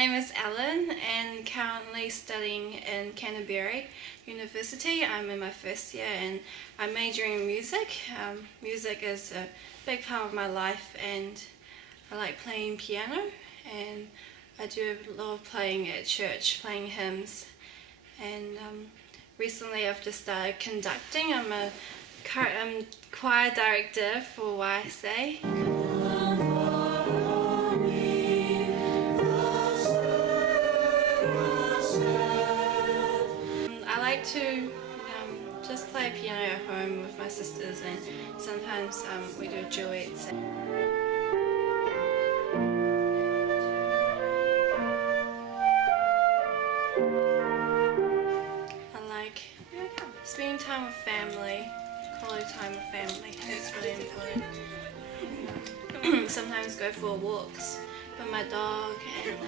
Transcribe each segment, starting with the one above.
name is Ellen and currently studying in Canterbury University. I'm in my first year and I'm majoring in music. Music is a big part of my life and I like playing piano, and I do a lot of playing at church, playing hymns, and recently I've just started conducting. I'm a choir director for YSA. I like to just play piano at home with my sisters, and sometimes we do duets. I like spending time with family, quality time with family. It's really important. Sometimes go for walks with my dog and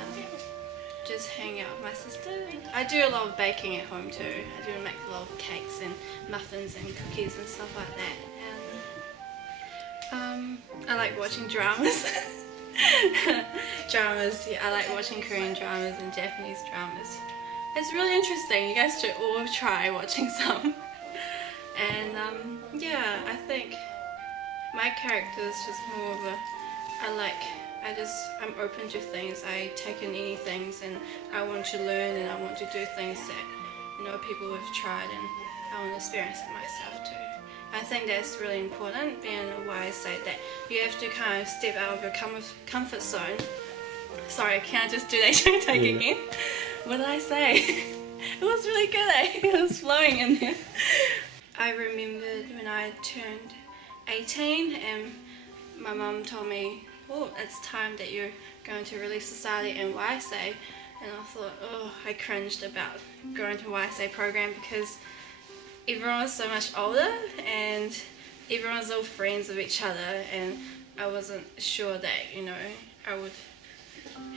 just hang out with my sister. I do a lot of baking at home too. I do make a lot of cakes and muffins and cookies and stuff like that. And, I like watching dramas. Yeah, I like watching Korean dramas and Japanese dramas. It's really interesting. You guys should all try watching some. And yeah, I think my character is just more of a, I'm open to things. I take in any things and I want to learn and I want to do things that people have tried, and I want to experience it myself too. I think that's really important, being a YSA, that you have to kind of step out of your comfort zone. Sorry, can I just do that take again? What did I say? It was really good, eh? It was flowing in there. I remembered when I turned 18 and my mum told me, oh, it's time that you're going to Relief Society and YSA. And I thought, oh, I cringed about going to YSA program because everyone was so much older and everyone was all friends with each other, and I wasn't sure that, I would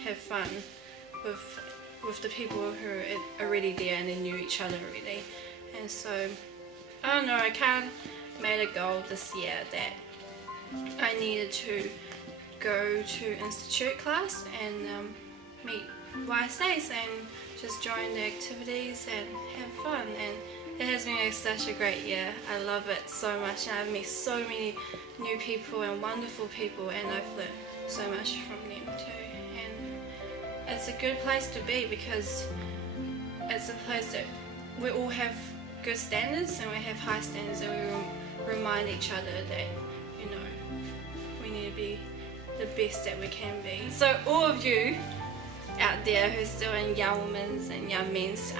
have fun with the people who are already there and they knew each other already. And so, I don't know, I kind of made a goal this year that I needed to go to institute class and meet YSAs and just join the activities and have fun. And it has been such a great year. I love it so much, and I've met so many new people and wonderful people, and I've learned so much from them too. And it's a good place to be because it's a place that we all have good standards and we have high standards, and we remind each other that we need to be the best that we can be. So all of you out there who's still in young women's and young men's,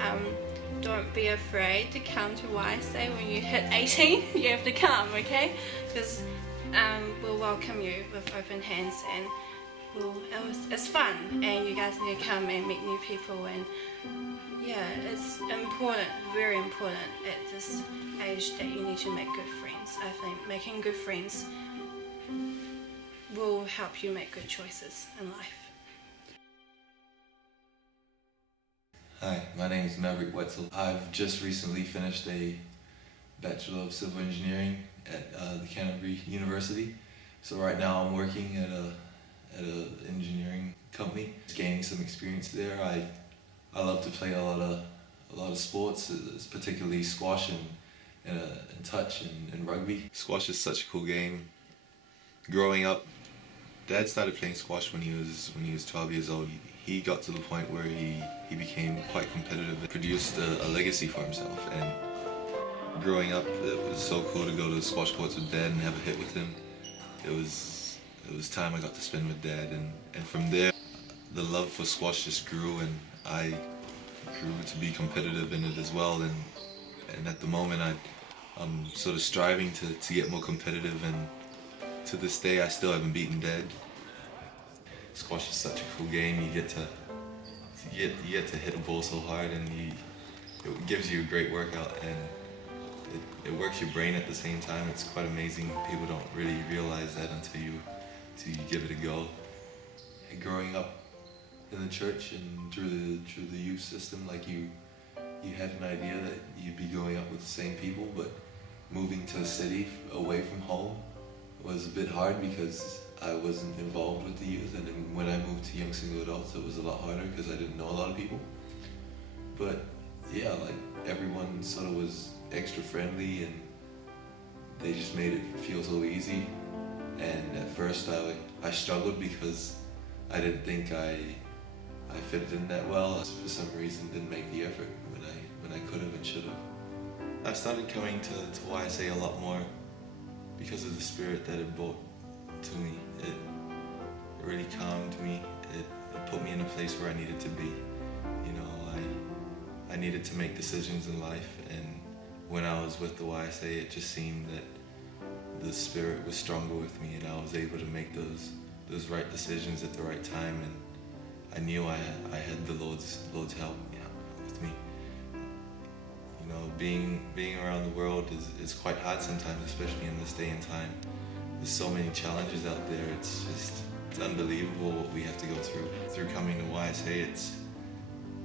don't be afraid to come to YSA. When you hit 18, you have to come, okay? Because we'll welcome you with open hands, and it's fun, and you guys need to come and meet new people. And yeah, it's important, very important at this age that you need to make good friends. I think making good friends will help you make good choices in life. Hi, my name is Maverick Wetzel. I've just recently finished a Bachelor of Civil Engineering at the Canterbury University. So right now I'm working at a engineering company, gaining some experience there. I love to play a lot of sports, particularly squash and touch and rugby. Squash is such a cool game. Growing up, Dad started playing squash when he was 12 years old. He got to the point where he became quite competitive and produced a legacy for himself. And growing up, it was so cool to go to the squash courts with Dad and have a hit with him. It was time I got to spend with Dad, and from there, the love for squash just grew, and I grew to be competitive in it as well. And at the moment, I'm sort of striving to get more competitive, and to this day, I still haven't beaten Dad. Squash is such a cool game. You get to hit a ball so hard, and it gives you a great workout, and it works your brain at the same time. It's quite amazing. People don't really realize that until you give it a go. And growing up in the church and through the youth system, like you had an idea that you'd be growing up with the same people, but moving to a city away from home was a bit hard because I wasn't involved with the youth, and then when I moved to young single adults, it was a lot harder because I didn't know a lot of people. But yeah, like everyone sort of was extra friendly, and they just made it feel so easy. And at first I struggled because I didn't think I fitted in that well. For some reason didn't make the effort when I could have and should have. I started coming to YSA a lot more because of the spirit that it brought to me. It really calmed me. It put me in a place where I needed to be. You know, I needed to make decisions in life, and when I was with the YSA, it just seemed that the spirit was stronger with me, and I was able to make those right decisions at the right time, and I knew I had the Lord's help, with me. You know, being around the world is quite hard sometimes, especially in this day and time. There's so many challenges out there. It's unbelievable what we have to go through. Through coming to YSA,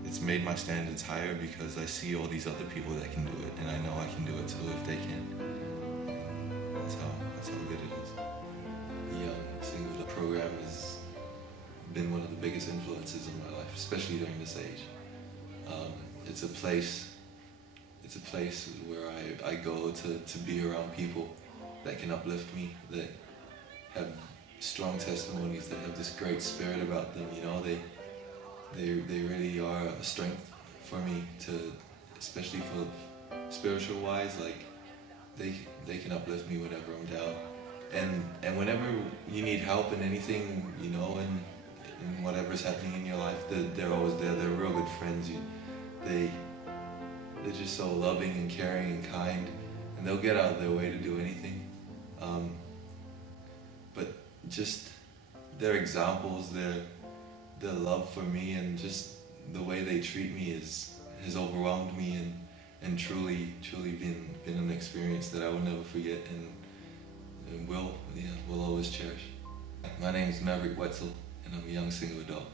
it's made my standards higher because I see all these other people that can do it, and I know I can do it too if they can. That's how good it is. The Young Single program has been one of the biggest influences in my life, especially during this age. It's a place where I go to be around people that can uplift me, that have strong testimonies, that have this great spirit about them. You know, they really are a strength for me, especially for spiritual wise. Like they can uplift me whenever I'm down, and whenever you need help in anything, you know, and whatever's happening in your life, they're always there. They're real good friends. They're just so loving and caring and kind, and they'll get out of their way to do anything. But just their examples, their love for me, and just the way they treat me has overwhelmed me, and truly been an experience that I will never forget, and will always cherish. My name is Maverick Wetzel, and I'm a young single adult.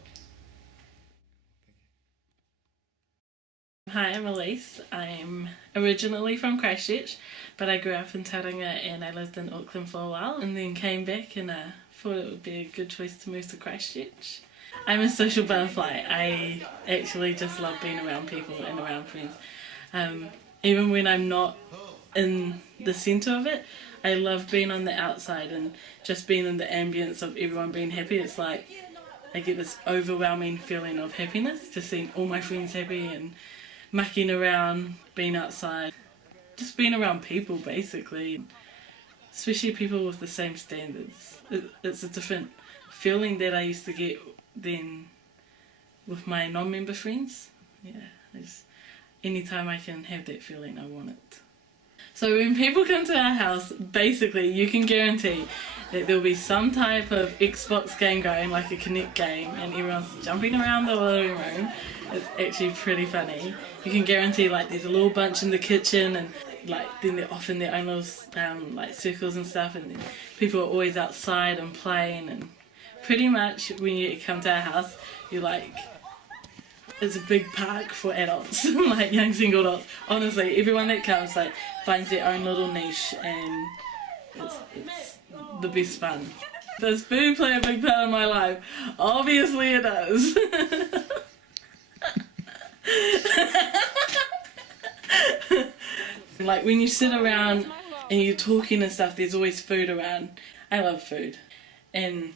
Hi, I'm Elise. I'm originally from Christchurch, but I grew up in Tauranga and I lived in Auckland for a while, and then came back and thought it would be a good choice to move to Christchurch. I'm a social butterfly. I actually just love being around people and around friends. Even when I'm not in the centre of it, I love being on the outside and just being in the ambience of everyone being happy. It's like I get this overwhelming feeling of happiness, just seeing all my friends happy and mucking around, being outside, just being around people basically, especially people with the same standards. It's a different feeling that I used to get than with my non-member friends. Yeah, anytime I can have that feeling, I want it. So when people come to our house, basically you can guarantee that there'll be some type of Xbox game going, like a Connect game, and everyone's jumping around the living room. It's actually pretty funny. You can guarantee like there's a little bunch in the kitchen, and like then they're off in their own little like circles and stuff, and then people are always outside and playing, and pretty much when you come to our house, you're like, it's a big park for adults, like young single adults. Honestly, everyone that comes like finds their own little niche, and it's the best fun. Does food play a big part in my life? Obviously it does. Like when you sit around and you're talking and stuff, there's always food around. I love food, and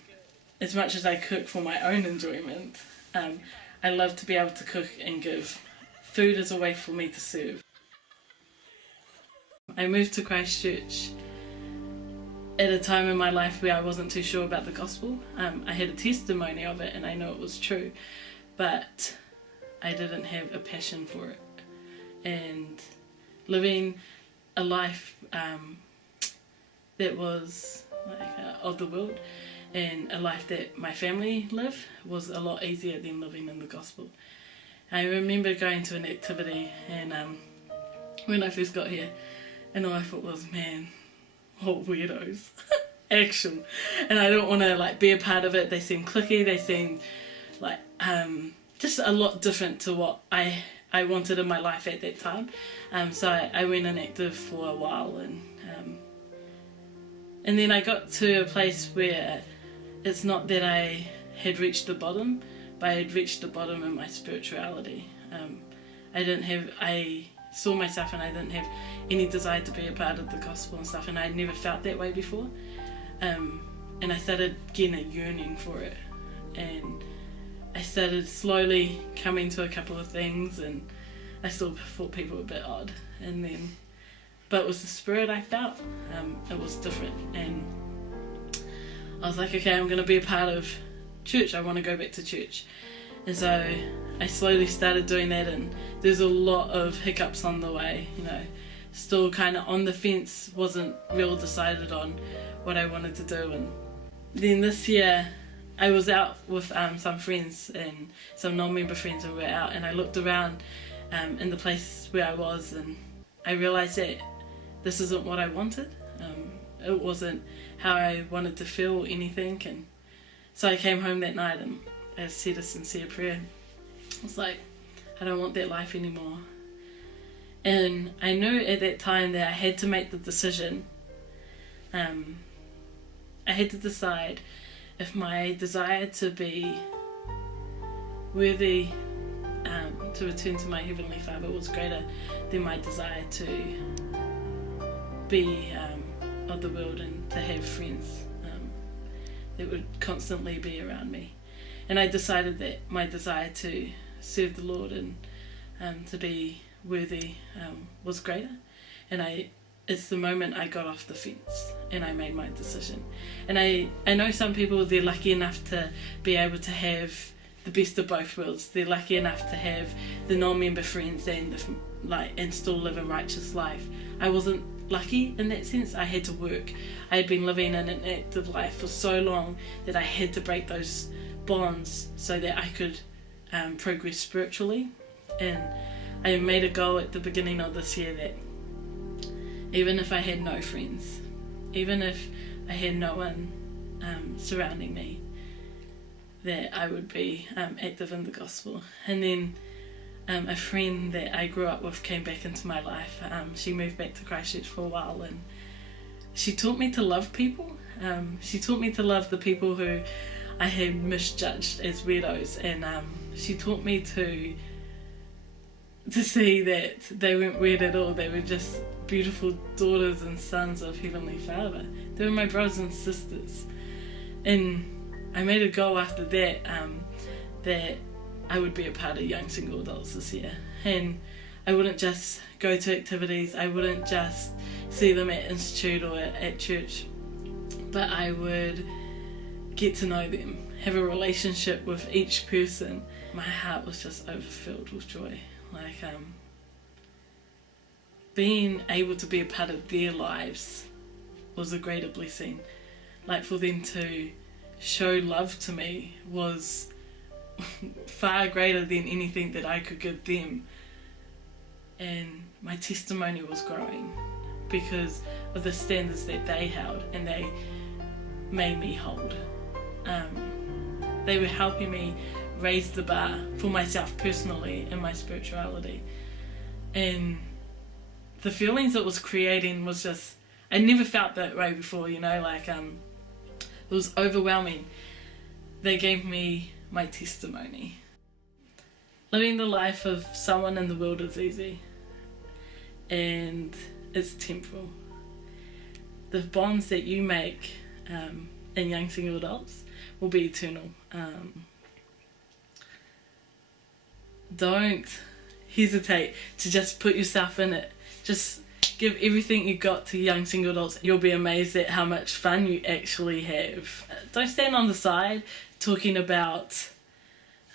as much as I cook for my own enjoyment, I love to be able to cook and give. Food is a way for me to serve. I moved to Christchurch at a time in my life where I wasn't too sure about the gospel. I had a testimony of it and I know it was true, but I didn't have a passion for it. And living a life that was like of the world, and a life that my family lived, was a lot easier than living in the gospel. I remember going to an activity, and when I first got here, and all I thought was, man, what weirdos. Action. And I don't want to like be a part of it. They seem cliquey, they seem like just a lot different to what I wanted in my life at that time. So I went inactive for a while, and then I got to a place where it's not that I had reached the bottom, but I had reached the bottom in my spirituality. I saw myself and I didn't have any desire to be a part of the gospel and stuff, and I had never felt that way before. And I started getting a yearning for it, and I started slowly coming to a couple of things, and I still thought people were a bit odd, but it was the spirit I felt. It was different, and I was like, okay, I'm going to be a part of church. I want to go back to church. And so I slowly started doing that, and there's a lot of hiccups on the way, still kind of on the fence, wasn't real decided on what I wanted to do. And then this year I was out with some friends and some non-member friends, and we were out, and I looked around in the place where I was, and I realised that this isn't what I wanted. It wasn't how I wanted to feel or anything. And so I came home that night and I said a sincere prayer. I was like, I don't want that life anymore. And I knew at that time that I had to make the decision. I had to decide if my desire to be worthy to return to my Heavenly Father was greater than my desire to be of the world and to have friends that would constantly be around me. And I decided that my desire to serve the Lord and to be worthy was greater. And it's the moment I got off the fence and I made my decision. And I know some people, they're lucky enough to be able to have the best of both worlds. They're lucky enough to have the non-member friends and still live a righteous life. I wasn't lucky in that sense. I had to work. I had been living in an active life for so long that I had to break those bonds so that I could progress spiritually. And I made a goal at the beginning of this year that even if I had no friends, even if I had no one surrounding me, that I would be active in the gospel. And then a friend that I grew up with came back into my life. She moved back to Christchurch for a while, and she taught me to love people. She taught me to love the people who I had misjudged as weirdos, and she taught me to see that they weren't weird at all. They were just beautiful daughters and sons of Heavenly Father. They were my brothers and sisters. And I made a goal after that that I would be a part of young single adults this year. And I wouldn't just go to activities, I wouldn't just see them at institute or at church, but I would get to know them, have a relationship with each person. My heart was just overfilled with joy. Being able to be a part of their lives was a greater blessing. For them to show love to me was far greater than anything that I could give them. And my testimony was growing because of the standards that they held and they made me hold. They were helping me raise the bar for myself personally in my spirituality. And the feelings it was creating was just, I never felt that way before, it was overwhelming. They gave me my testimony. Living the life of someone in the world is easy, and it's temporal. The bonds that you make in young single adults will be eternal. Don't hesitate to just put yourself in it. Just give everything you got to young single adults. You'll be amazed at how much fun you actually have. Don't stand on the side talking about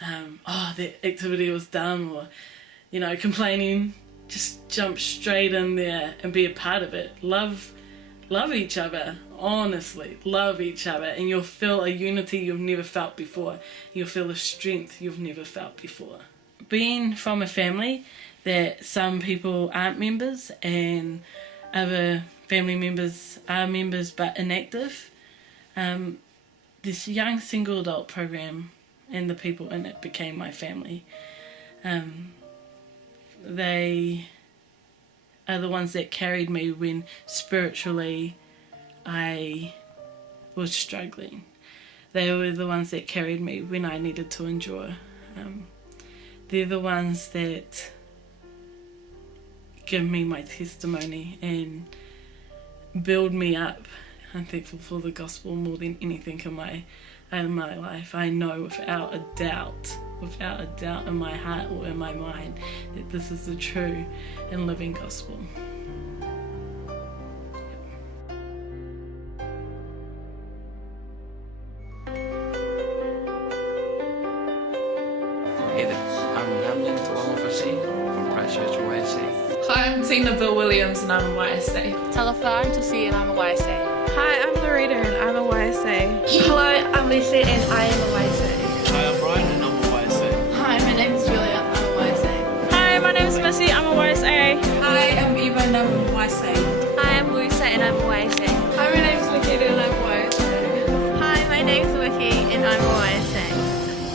that activity was dumb, or complaining. Just jump straight in there and be a part of it. Love each other, honestly, love each other, and you'll feel a unity you've never felt before. You'll feel a strength you've never felt before. Being from a family that some people aren't members and other family members are members but inactive, this young single adult program and the people in it became my family. They are the ones that carried me when spiritually I was struggling. They were the ones that carried me when I needed to endure. They're the ones that give me my testimony and build me up. I'm thankful for the gospel more than anything in my life. I know without a doubt in my heart or in my mind that this is the true and living gospel. Hey there, I'm Hamlin from Christchurch YSA. Hi, I'm Tina Bill Williams and I'm a YSA. Telefar, I'm Tusi and I'm a YSA. Hi, I'm Loretta and I'm a YSA. Hello, I'm Lisa and I am a YSA. Hi, I'm Brian and I'm a YSA. Hi, my name is Julia, I'm a YSA. Hi, my name is Missy, I'm a YSA. Hi, I'm Eva and I'm a YSA. Hi, I'm Luisa and I'm a YSA. Hi, my name is Nikita and I'm a YSA. Hi, my name's Wiki and I'm a YSA.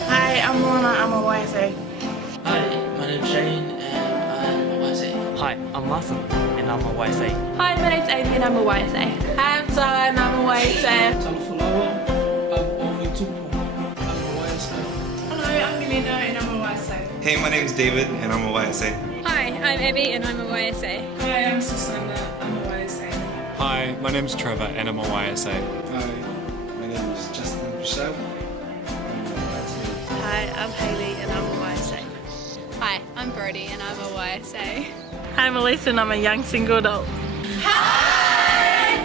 Hi, I'm Lorna, I'm a YSA. Hi, my name's Shane and I'm a YSA. Hi, I'm Martin and I'm a YSA. Hi, my name's Amy and I'm a YSA. Hi, I'm Sarah and I'm a YSA. Hello, I'm Melina and I'm a YSA. Hey, my name's David and I'm a YSA. Hi, I'm Abby and I'm a YSA. Hi, I'm Susanna, I'm a YSA. Hi, my name's Trevor and I'm a YSA. Hi, my name is Justin Rousseau. Hi, I'm Hayley and I'm a YSA. Hi, I'm Brody and I'm a YSA. Hi, I'm Elise and I'm a young single adult. Hi,